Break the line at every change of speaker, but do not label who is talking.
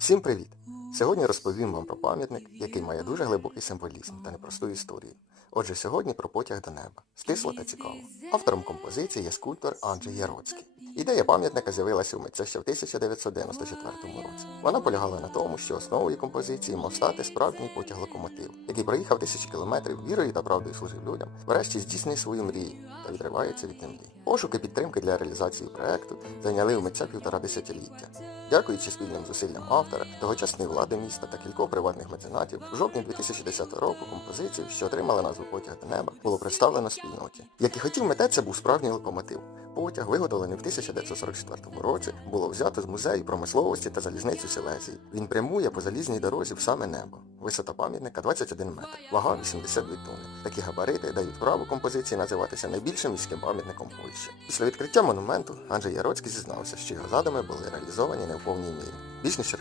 Всім привіт! Сьогодні розповім вам про пам'ятник, який має дуже глибокий символізм та непросту історію. Отже, сьогодні про потяг до неба. Стисло та цікаво. Автором композиції є скульптор Анджей Яроцький. Ідея пам'ятника з'явилася у митця ще в 1994 році. Вона полягала на тому, що основою композиції мав стати справжній потяг локомотив, який проїхав тисячі кілометрів вірою та правдою служив людям, врешті здійснив свою мрію та відривається від землі. Пошуки підтримки для реалізації проекту зайняли у митця півтора десятиліття. Дякуючи спільним зусиллям автора, тогочасної влади міста та кількох приватних меценатів, в жовтні 2010 року композицію, що отримала назву Потяг до неба, було представлено спільноті. Як і хотів митець, це був справжній локомотив. Потяг, виготовлений в 1944 році, було взято з музею промисловості та залізниці Силезії. Він прямує по залізній дорозі в саме небо. Висота пам'ятника 21 метр, вага 82 тонни. Такі габарити дають право композиції називатися найбільшим міським пам'ятником Польщі. Після відкриття монументу Анджей Яроцький зізнався, що його задуми були реалізовані не в повній мірі. Більш ніж